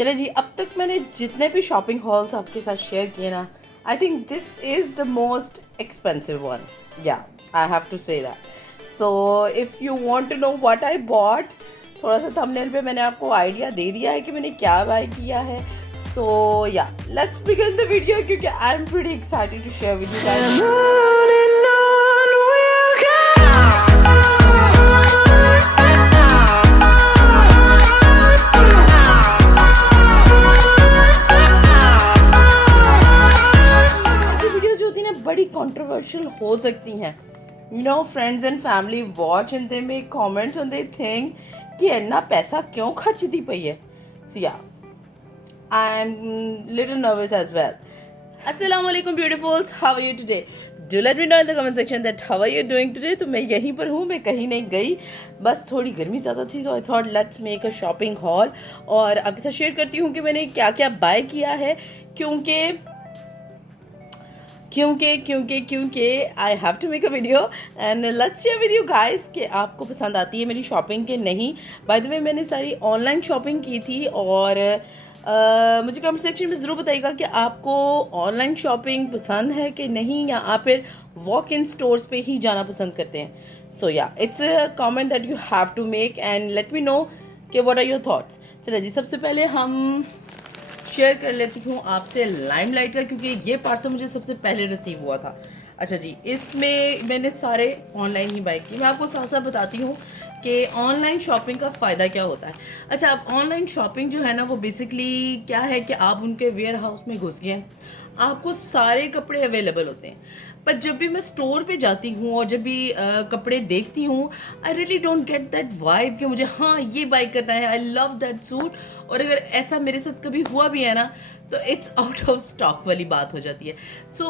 चले जी, अब तक मैंने जितने भी शॉपिंग हॉल्स आपके साथ शेयर किए ना, I think this is the most expensive one. या I have to say that. So if you want to know what I bought, थोड़ा सा थंबनेल पे मैंने आपको आइडिया दे दिया है कि मैंने क्या बाय किया है. सो या लेट्स बिगिन द वीडियो क्योंकि I am pretty excited to share with you guys. बड़ी कंट्रोवर्शियल हो सकती हैं. You know, friends and family watch and they make comments and they think कि अन्ना पैसा क्यों खर्चती पई है. So yeah I am little nervous as well. अस्सलाम वालेकुम beautifuls, how are you today? Do let me know in the comment section that how are you doing today. तो मैं यहीं पर हूँ, मैं कहीं नहीं गई. बस थोड़ी गर्मी ज़्यादा थी तो I thought let's make a shopping hall और आपके साथ शेयर करती हूँ कि मैंने क्या क्या बाय किया है. क्योंकि I have to make a video and let's share with you guys कि आपको पसंद आती है मेरी शॉपिंग के नहीं. बाय द वे, मैंने सारी ऑनलाइन शॉपिंग की थी और मुझे कमेंट सेक्शन में ज़रूर बताइएगा कि आपको ऑनलाइन शॉपिंग पसंद है कि नहीं, या आप फिर वॉक इन स्टोर्स पे ही जाना पसंद करते हैं. So yeah it's a comment that you have to make and let me know कि व्हाट आर योर थॉट्स. चलिए जी, सबसे पहले हम शेयर कर लेती हूँ आपसे लाइमलाइट का, क्योंकि ये पार्सल मुझे सबसे पहले रिसीव हुआ था. अच्छा जी, इसमें मैंने सारे ऑनलाइन ही बाय किए. मैं आपको साथ साथ बताती हूँ कि ऑनलाइन शॉपिंग का फ़ायदा क्या होता है. अच्छा, आप ऑनलाइन शॉपिंग जो है ना, वो बेसिकली क्या है कि आप उनके वेयर हाउस में घुस गए, आपको सारे कपड़े अवेलेबल होते हैं. पर जब भी मैं स्टोर पे जाती हूँ और जब भी कपड़े देखती हूँ, I really don't get that vibe कि मुझे हाँ ये बाय करना है, आई लव दैट सूट. और अगर ऐसा मेरे साथ कभी हुआ भी है ना, तो इट्स आउट ऑफ स्टॉक वाली बात हो जाती है. सो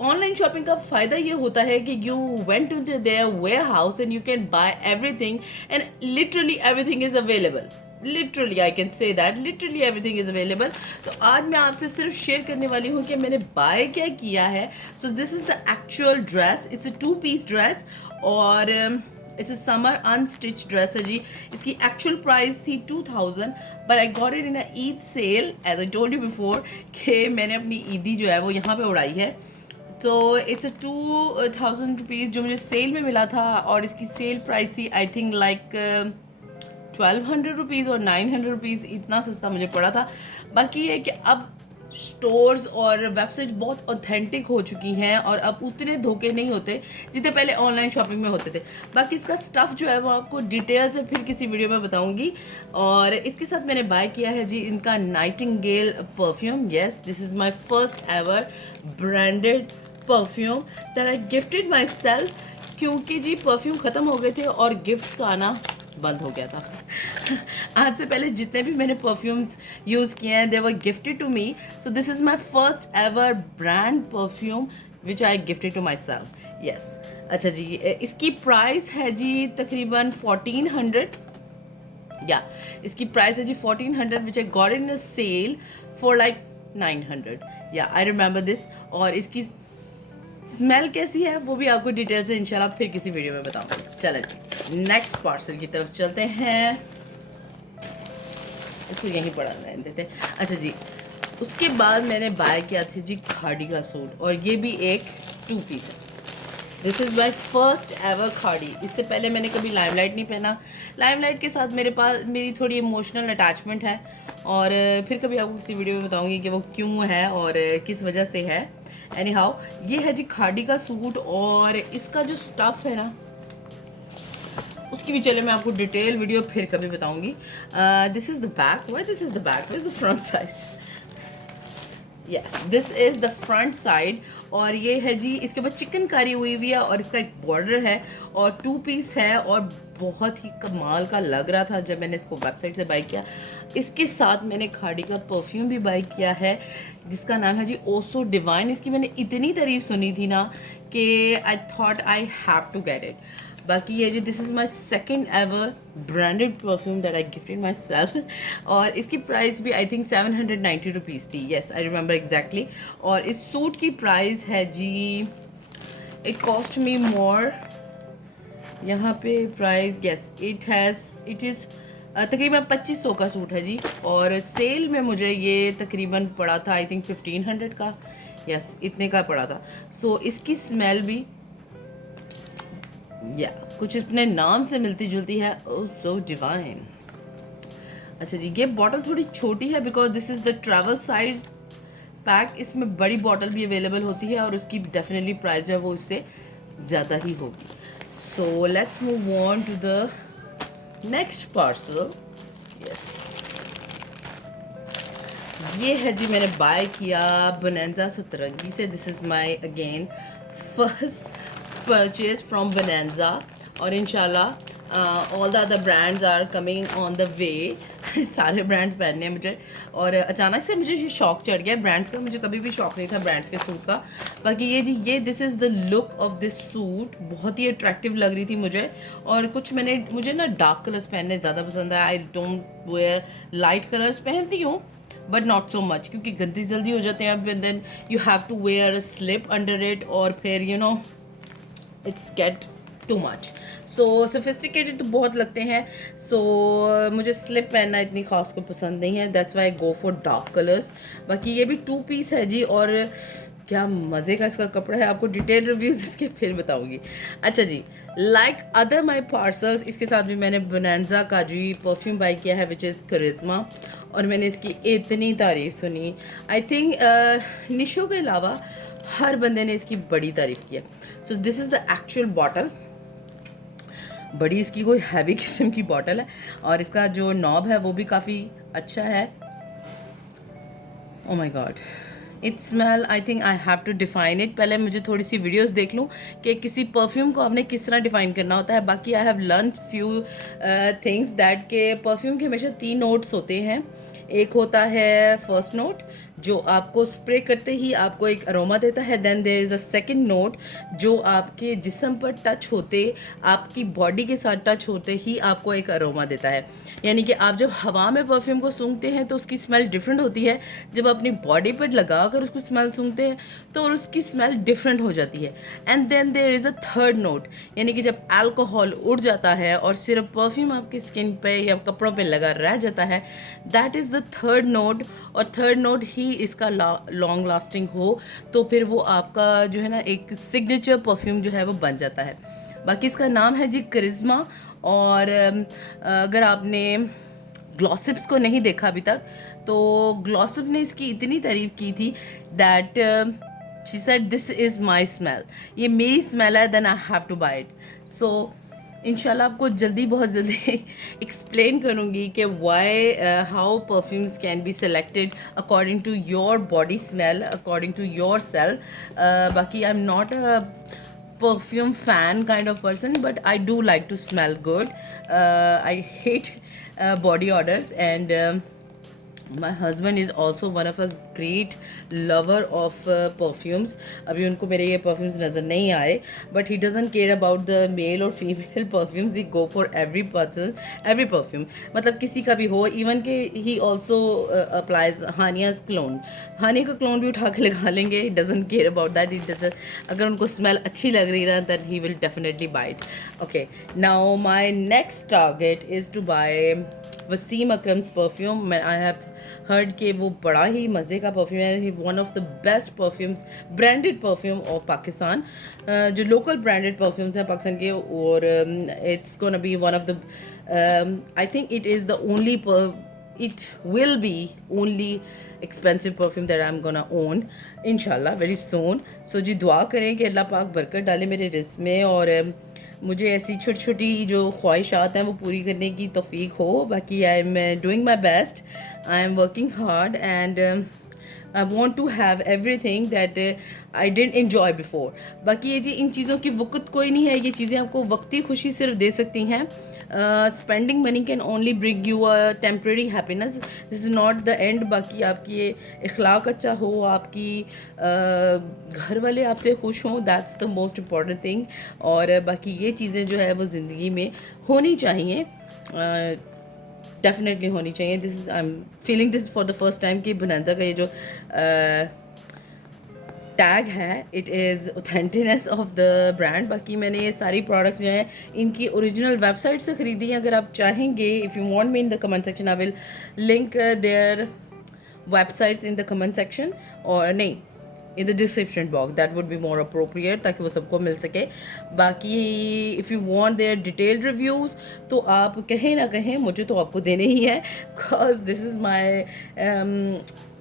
ऑनलाइन शॉपिंग का फ़ायदा ये होता है कि you went to there warehouse and you can buy everything and literally everything is available. Literally I can say that literally everything is available. तो आज मैं आपसे सिर्फ शेयर करने वाली हूँ कि मैंने बाय क्या किया है. So this is the actual dress. It's a 2-piece dress और it's a summer unstitch dress है जी. इसकी एक्चुअल प्राइस थी 2000, but I got it in a Eid sale as I told you before कि मैंने अपनी ईदी जो है वो यहाँ पे उड़ाई है. तो इट्स अ 2000 रुपीज़ जो मुझे सेल में मिला था और इसकी सेल प्राइस थी आई थिंक लाइक 1200 रुपीज़ और 900 रुपीज़. इतना सस्ता मुझे पड़ा था. बाकी ये कि अब स्टोर्स और वेबसाइट्स बहुत ऑथेंटिक हो चुकी हैं और अब उतने धोखे नहीं होते जितने पहले ऑनलाइन शॉपिंग में होते थे. बाकी इसका स्टफ़ जो है वो आपको डिटेल से फिर किसी वीडियो में बताऊंगी. और इसके साथ मैंने बाय किया है जी इनका Nightingale perfume. Yes, this is my first ever branded perfume that I gifted my self, क्योंकि जी परफ्यूम ख़त्म हो गए थे और गिफ्ट्स का आना बंद हो गया था. आज से पहले जितने भी मैंने परफ्यूम्स यूज़ किए हैं, they were gifted to me. So this is my first ever brand perfume which I gifted to myself. Yes. अच्छा जी, इसकी प्राइस है जी तकरीबन 1400. या इसकी प्राइस है जी 1400 which I got in a sale for like 900. या आई रिमेंबर दिस. और इसकी स्मेल कैसी है वो भी आपको डिटेल से इंशाल्लाह फिर किसी वीडियो में बताऊंगी. चलें जी, नेक्स्ट पार्सल की तरफ चलते हैं. इसको यहीं पड़ा रहने देते. अच्छा जी, उसके बाद मैंने बाय किया था जी खाड़ी का सूट और ये भी एक 2-piece है. This is my first ever खाड़ी. इससे पहले मैंने कभी लाइमलाइट नहीं पहना. लाइमलाइट के साथ मेरी थोड़ी इमोशनल अटैचमेंट है और फिर कभी आपको किसी वीडियो में बताऊंगी कि वो क्यों है और किस वजह से है. एनी हाउ, ये है जी खाड़ी का सूट और इसका जो स्टफ़ है ना, उसकी भी चले मैं आपको डिटेल वीडियो फिर कभी बताऊंगी. This is the back. Why this is the back? This is the front side. Yes, this is the front side. और ये है जी, इसके ऊपर चिकनकारी हुई हुई है और इसका एक बॉर्डर है और 2-piece है और बहुत ही कमाल का लग रहा था जब मैंने इसको वेबसाइट से बाय किया. इसके साथ मैंने खाड़ी का परफ्यूम भी बाय किया है जिसका नाम है जी ओसो डिवाइन. इसकी मैंने इतनी तारीफ सुनी थी ना कि I thought I have to get it. बाकी ये जी, this is my second ever branded perfume that I gifted myself. और इसकी प्राइस भी आई थिंक 790 रुपीज़ थी. Yes, I remember exactly. और इस सूट की प्राइस है जी, इट कॉस्ट मी मोर. यहाँ पे प्राइस, येस, इट इज़ तकरीबन 2500 का सूट है जी, और सेल में मुझे ये तकरीबन पड़ा था आई थिंक 1500 का, यस इतने का पड़ा था। सो इसकी स्मेल भी या कुछ अपने नाम से मिलती जुलती है, ओह सो डिवाइन। अच्छा जी, ये बॉटल थोड़ी छोटी है because this is the travel size pack. इसमें बड़ी बॉटल भी अवेलेबल होती है और उसकी डेफिनेटली प्राइस जो है वो इससे ज़्यादा ही होगी। So let's move on to the next parcel. Yes, ये है जी, मैंने बाय किया बोनांजा सतरंगी से। This is my again first purchase from Bonanza, और इंशाल्लाह all the other brands are coming on the way. सारे ब्रांड्स पहनने हैं मुझे, और अचानक से मुझे ये शौक चढ़ गया ब्रांड्स का। मुझे कभी भी शौक नहीं था ब्रांड्स के सूट का। बाकी ये जी, ये this is the look of this suit, बहुत ही अट्रैक्टिव लग रही थी मुझे। और कुछ मुझे ना डार्क कलर्स पहनने ज़्यादा पसंद है। I don't wear light colours, पहनती हूँ बट नॉट सो मच, क्योंकि गंदी जल्दी हो जाते हैं। And then you have to wear a slip under it, और फिर you know it's get too much. So sophisticated तो बहुत लगते हैं। सो मुझे स्लिप पहनना इतनी खास को पसंद नहीं है, that's why go for dark colours. बाकी ये भी 2 पीस है जी, और क्या मज़े का इसका कपड़ा है। आपको डिटेल रिव्यूज़ इसके फिर बताऊंगी। अच्छा जी, लाइक अदर माई पार्सल्स, इसके साथ भी मैंने बोनांजा का जी परफ्यूम बाई किया है विच इज़ करिश्मा, और मैंने इसकी इतनी तारीफ़ सुनी। आई थिंक निशो के अलावा हर बंदे ने इसकी बड़ी तारीफ़ किया। सो this is the actual bottle. बड़ी इसकी कोई हैवी किस्म की बॉटल है, और इसका जो नॉब है वो भी काफ़ी अच्छा है। Oh my God, it smell, I think I have to define it. पहले मुझे थोड़ी सी वीडियोस देख लूँ कि किसी परफ्यूम को आपने किस तरह डिफाइन करना होता है। बाकी I have learn few things that के परफ्यूम के हमेशा 3 नोट्स होते हैं। एक होता है फर्स्ट नोट, जो आपको स्प्रे करते ही आपको एक अरोमा देता है। Then there is a second note, जो आपके जिस्म पर टच होते, आपकी बॉडी के साथ टच होते ही आपको एक अरोमा देता है। यानी कि आप जब हवा में परफ्यूम को सूंघते हैं तो उसकी स्मेल डिफरेंट होती है, जब अपनी बॉडी पर लगा कर उसको स्मेल सूंघते हैं तो उसकी स्मेल डिफरेंट हो जाती है। And then there is a third note, यानी कि जब अल्कोहल उड़ जाता है और सिर्फ परफ्यूम आपकी स्किन पे या कपड़ों पे लगा रह जाता है, that is the third note. और थर्ड नोट ही इसका लॉन्ग लास्टिंग हो तो फिर वो आपका जो है ना एक सिग्नेचर परफ्यूम जो है वो बन जाता है। बाकी इसका नाम है जी करिश्मा। और अगर आपने ग्लॉसिप्स को नहीं देखा अभी तक, तो ग्लॉसिप ने इसकी इतनी तारीफ़ की थी that she said this is my smell, ये मेरी स्मेल है, then I have to buy it. So इंशाल्लाह आपको जल्दी बहुत जल्दी एक्सप्लेन करूँगी कि why how perfumes can be selected according to your body smell, according to yourself. बाकी I am not a perfume fan kind of person, but I do like to smell good. I hate body odors, and my husband is also one of a great lover of perfumes. अभी उनको मेरे ये perfumes नज़र नहीं आए, but he doesn't care about the male or female perfumes. He go for every person, every perfume. मतलब किसी का भी हो, even के he also applies हानिया's clone. हानिया का क्लोन भी उठा के लगा लेंगे. He doesn't care about that. He doesn't, अगर उनको smell अच्छी लग रही है then he will definitely buy it. Okay, now my next target is to buy Wasim Akram's perfume. I have heard कि वो बड़ा ही मज़े का परफ्यूम है। One of the best perfumes, branded perfume of Pakistan, जो लोकल ब्रांडेड परफ्यूम्स हैं पाकिस्तान के। और it's gonna be one of the, I think it is the only, it will be only expensive perfume that I'm gonna own inshallah very soon. So जी दुआ करें कि अल्लाह पाक बरकत डाले मेरे रिस्क में, और मुझे ऐसी छोटी छोटी जो ख्वाहिशात हैं वो पूरी करने की तौफीक हो। बाकी I am doing my best, I am working hard, and I want to have everything that I didn't enjoy before. बाकी ये जी इन चीज़ों की वक़्त कोई नहीं है, ये चीज़ें आपको वक्ती खुशी सिर्फ दे सकती हैं। Spending money can only bring you a temporary happiness, this is not the end. बाकी आपकी इखलाक अच्छा हो, आपकी घर वाले आपसे खुश हों, that's the most important thing. और बाकी ये चीज़ें जो है वो ज़िंदगी में होनी चाहिए, डेफिनेटली होनी चाहिए। This is, I am feeling this for the first time कि बोनांजा का ये जो टैग है, it is authenticness of the brand. बाकी मैंने ये सारी प्रोडक्ट्स जो हैं इनकी ओरिजिनल वेबसाइट से ख़रीदी हैं। अगर आप चाहेंगे, if you want me in the comment section, I will link their websites in the comment section, और नहीं, in the description box, that would be more appropriate, ताकि वो सबको मिल सके। बाकी if you want their detailed reviews, तो आप कहीं ना कहीं मुझे तो आपको देने ही है, because this is my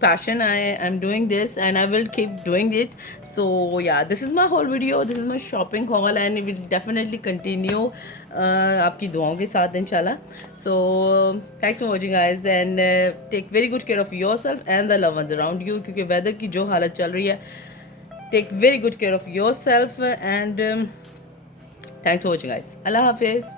passion. I'm doing this and I will keep doing it. So yeah, this is my whole video, this is my shopping haul, and it will definitely continue आपकी दुआओं के साथ इंशाल्लाह. So thanks for watching guys, and take very good care of yourself and the loved ones around you, क्योंकि weather की जो हालत चल रही है. Take very good care of yourself, and thanks for watching guys. Allah Hafiz.